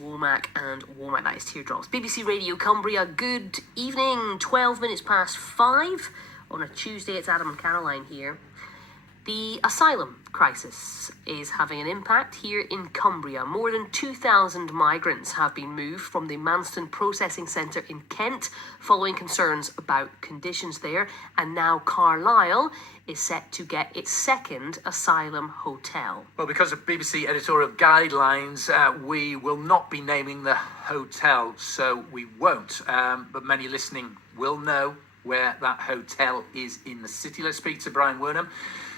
Womack and Womack, that is Teardrops. BBC Radio Cumbria, good evening, 12 minutes past 5 on a Tuesday. It's Adam and Caroline here. The asylum crisis is having an impact here in Cumbria. More than 2,000 migrants have been moved from the Manston Processing Centre in Kent following concerns about conditions there. And now Carlisle is set to get its second asylum hotel. Well, because of BBC editorial guidelines, we will not be naming the hotel, so we won't. But many listening will know where that hotel is in the city. Let's speak to Brian Wernham,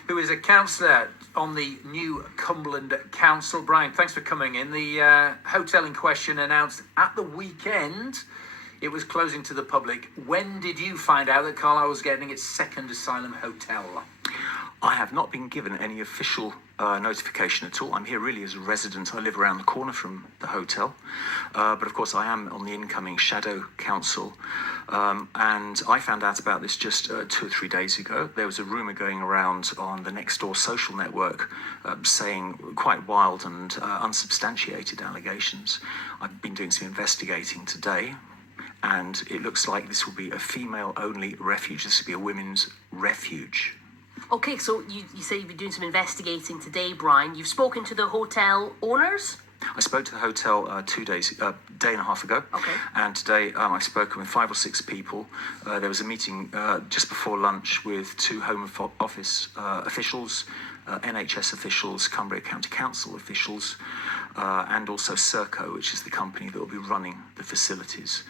who is a councillor on the new Cumberland Council. Brian, thanks for coming in. The hotel in question announced at the weekend it was closing to the public. When did you find out that Carlisle was getting its second asylum hotel? I have not been given any official notification at all. I'm here really as a resident. I live around the corner from the hotel. But of course I am on the incoming shadow council. And I found out about this just 2 or 3 days ago. There was a rumour going around on the Nextdoor social network saying quite wild and unsubstantiated allegations. I've been doing some investigating today, and it looks like this will be a female-only refuge. This will be a women's refuge. Okay, so you say you've been doing some investigating today, Brian. You've spoken to the hotel owners? I spoke to the hotel day and a half ago. Okay. And today I've spoken with 5 or 6 people. There was a meeting just before lunch with 2 Home Office officials, NHS officials, Cumbria County Council officials, and also Serco, which is the company that will be running the facilities.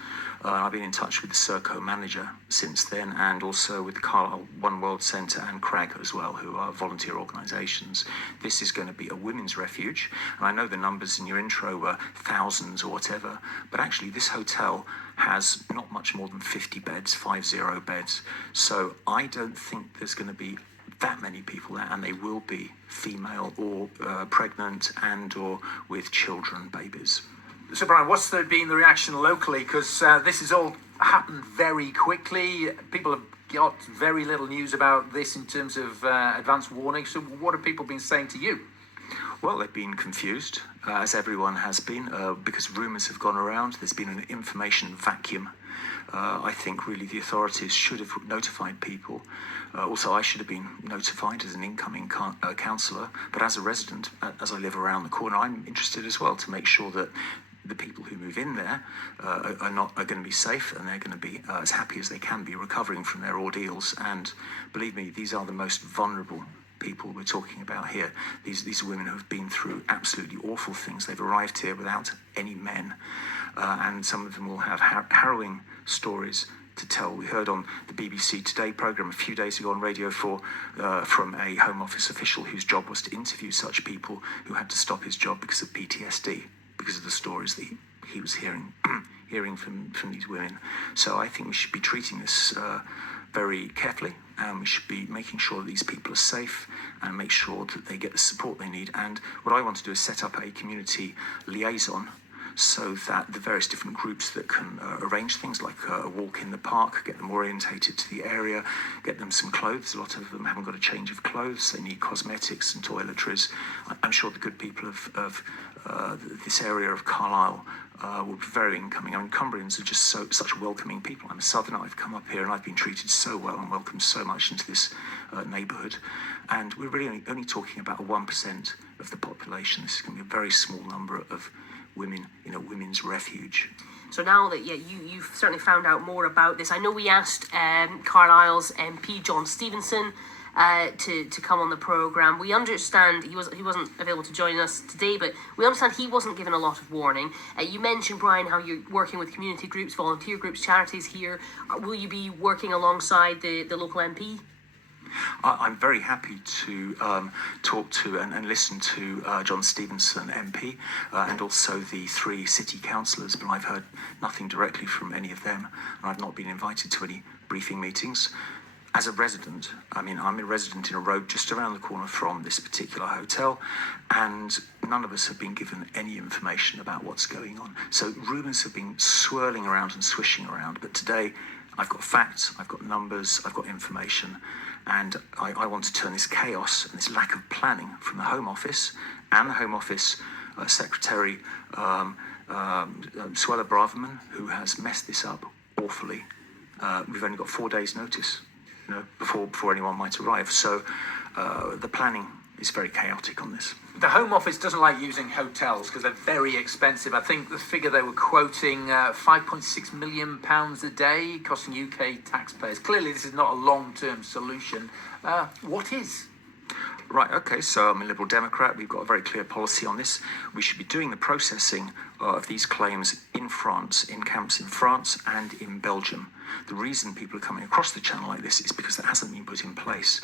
I've been in touch with the Serco manager since then, and also with the Carlisle One World Centre and CRAG as well, who are volunteer organisations. This is going to be a women's refuge, and I know the numbers in your intro were thousands or whatever, but actually this hotel has not much more than 50 beds, 50 beds. So I don't think there's going to be that many people there, and they will be female or pregnant and or with children, babies. So, Brian, what's been the reaction locally? Because this has all happened very quickly. People have got very little news about this in terms of advance warning. So what have people been saying to you? Well, they've been confused, as everyone has been, because rumours have gone around. There's been an information vacuum. I think really the authorities should have notified people. Also, I should have been notified as an incoming councillor. But as a resident, as I live around the corner, I'm interested as well to make sure that the people who move in there are going to be safe, and they're going to be as happy as they can be, recovering from their ordeals. And believe me, these are the most vulnerable people we're talking about here. These are women who have been through absolutely awful things. They've arrived here without any men, and some of them will have harrowing stories to tell. We heard on the BBC Today programme a few days ago on Radio 4 from a Home Office official whose job was to interview such people, who had to stop his job because of PTSD, because of the stories that he was hearing from these women. So I think we should be treating this very carefully, and we should be making sure that these people are safe and make sure that they get the support they need. And what I want to do is set up a community liaison, so that the various different groups that can arrange things like a walk in the park, get them orientated to the area, get them some clothes. A lot of them haven't got a change of clothes. They need cosmetics and toiletries. I'm sure the good people of this area of Carlisle will be very incoming. I mean, Cumbrians are just such welcoming people. I'm a southerner. I've come up here and I've been treated so well and welcomed so much into this neighbourhood. And we're really only talking about 1% of the population. This is going to be a very small number of women in a women's refuge. So now that you've certainly found out more about this, I know we asked Carlisle's MP John Stevenson to come on the programme. We understand he wasn't available to join us today, but we understand he wasn't given a lot of warning. You mentioned, Brian, how you're working with community groups, volunteer groups, charities here. Will you be working alongside the local MP? I'm very happy to talk to and listen to John Stevenson MP and also the 3 city councillors, but I've heard nothing directly from any of them, and I've not been invited to any briefing meetings. As a resident, I mean, I'm a resident in a road just around the corner from this particular hotel, and none of us have been given any information about what's going on. So rumours have been swirling around and swishing around, but today I've got facts, I've got numbers, I've got information, and I want to turn this chaos and this lack of planning from the Home Office and the Home Office Secretary Suella Braverman, who has messed this up awfully. We've only got 4 days' notice, before anyone might arrive. So the planning is very chaotic on this. The Home Office doesn't like using hotels because they're very expensive. I think the figure they were quoting, £5.6 million a day, costing UK taxpayers. Clearly, this is not a long-term solution. What is? Right, okay, so I'm a Liberal Democrat. We've got a very clear policy on this. We should be doing the processing of these claims in France, in camps in France and in Belgium. The reason people are coming across the channel like this is because that hasn't been put in place.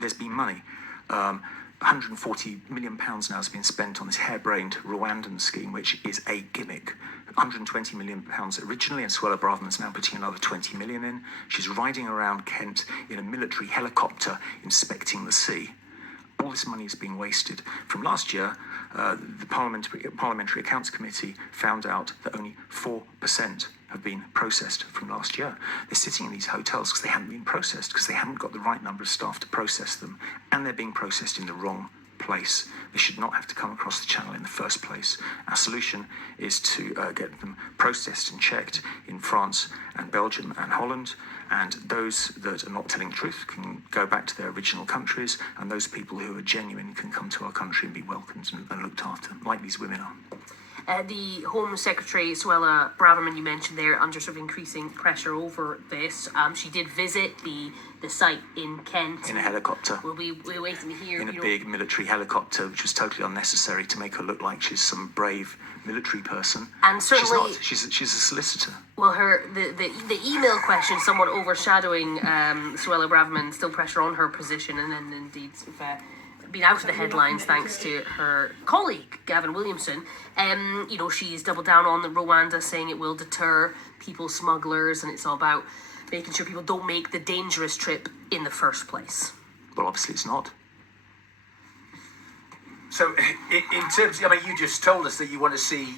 There's been money. £140 million now has been spent on this harebrained Rwandan scheme, which is a gimmick. £120 million originally, and Suella Braverman's now putting another 20 million in. She's riding around Kent in a military helicopter inspecting the sea. All this money is being wasted. From last year, the Parliamentary Accounts Committee found out that only 4% have been processed from last year. They're sitting in these hotels because they haven't been processed, because they haven't got the right number of staff to process them, and they're being processed in the wrong place. They should not have to come across the channel in the first place. Our solution is to get them processed and checked in France and Belgium and Holland, and those that are not telling the truth can go back to their original countries, and those people who are genuine can come to our country and be welcomed and looked after, like these women are. The Home Secretary, Suella Braverman, you mentioned there, under sort of increasing pressure over this. She did visit the site in Kent. In a helicopter. We're waiting to hear. In a big military helicopter, which was totally unnecessary to make her look like she's some brave military person. And certainly, she's not. She's a solicitor. Well, the email question somewhat overshadowing Suella Braverman, still pressure on her position, and then indeed been out of the headlines thanks to her colleague Gavin Williamson. She's doubled down on the Rwanda, saying it will deter people smugglers, and it's all about making sure people don't make the dangerous trip in the first place. Well, obviously it's not. So, in terms, you just told us that you want to see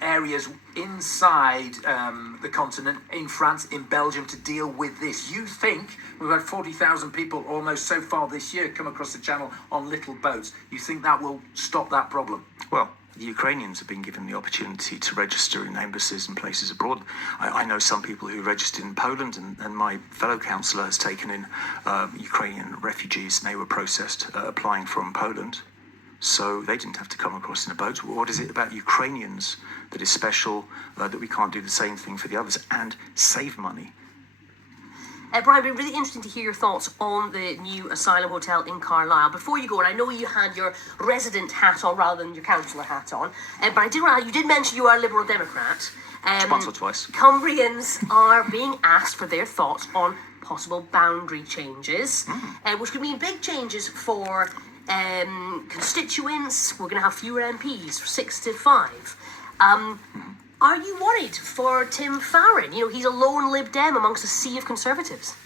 areas inside the continent, in France, in Belgium, to deal with this. You think we've had 40,000 people almost so far this year come across the channel on little boats. You think that will stop that problem? Well, the Ukrainians have been given the opportunity to register in embassies and places abroad. I know some people who registered in Poland, and my fellow councillor has taken in Ukrainian refugees, and they were processed applying from Poland. So they didn't have to come across in a boat. What is it about Ukrainians that is special, that we can't do the same thing for the others and save money? Brian, it'd be really interesting to hear your thoughts on the new asylum hotel in Carlisle. Before you go, and I know you had your resident hat on rather than your councillor hat on, but you did mention you are a Liberal Democrat. Once or twice. Cumbrians are being asked for their thoughts on possible boundary changes, which could mean big changes for constituents. We're going to have fewer MPs, 6 to 5. Are you worried for Tim Farron? He's a lone Lib Dem amongst a sea of Conservatives.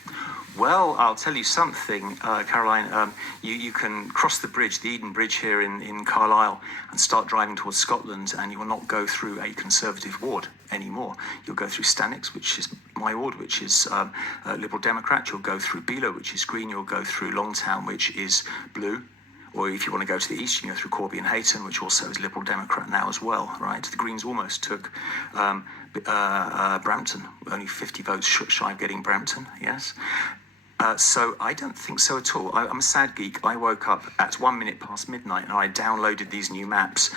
Well, I'll tell you something, Caroline. You can cross the bridge, the Eden Bridge here in Carlisle, and start driving towards Scotland, and you will not go through a Conservative ward anymore. You'll go through Stanwix, which is my ward, which is Liberal Democrat. You'll go through Beelo, which is Green. You'll go through Longtown, which is Blue. Or if you want to go to the east, you go through Corby and Hayton, which also is Liberal Democrat now as well, right? The Greens almost took Brampton, only 50 votes shy of getting Brampton, yes? So I don't think so at all. I'm a sad geek. I woke up at 1 minute past midnight and I downloaded these new maps,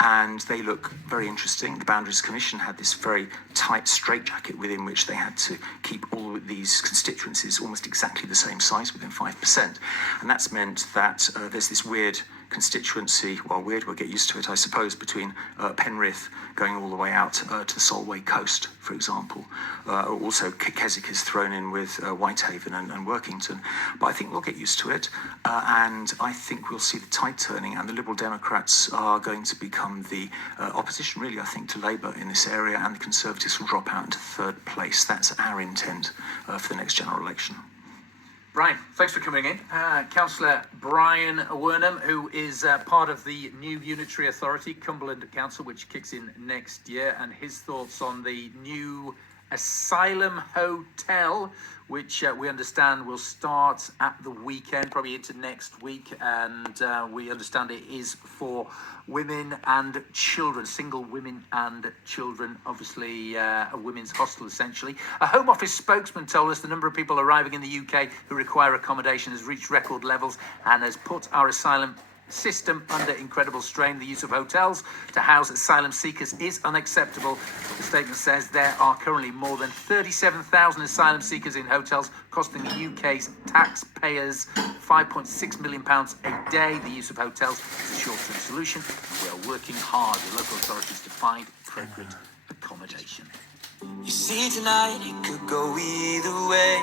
and they look very interesting. The Boundaries Commission had this very tight straitjacket within which they had to keep all of these constituencies almost exactly the same size, within 5%. And that's meant that there's this weird constituency, well, weird, we'll get used to it, I suppose, between Penrith going all the way out to the Solway coast, for example. Also, Keswick is thrown in with Whitehaven and Workington. But I think we'll get used to it, and I think we'll see the tide turning, and the Liberal Democrats are going to become the opposition, really, I think, to Labour in this area, and the Conservatives will drop out into third place. That's our intent for the next general election. Brian, thanks for coming in. Councillor Brian Wernham, who is part of the new unitary authority, Cumberland Council, which kicks in next year, and his thoughts on the new Asylum Hotel, which we understand will start at the weekend, probably into next week, and we understand it is for women and children, single women and children, obviously a women's hostel essentially. A Home Office spokesman told us the number of people arriving in the UK who require accommodation has reached record levels and has put our asylum system under incredible strain. The use of hotels to house asylum seekers is unacceptable. The statement says there are currently more than 37,000 asylum seekers in hotels, costing the UK's taxpayers £5.6 million a day. The use of hotels is a short-term solution. We are working hard with local authorities to find appropriate accommodation. You see, tonight it could go either way.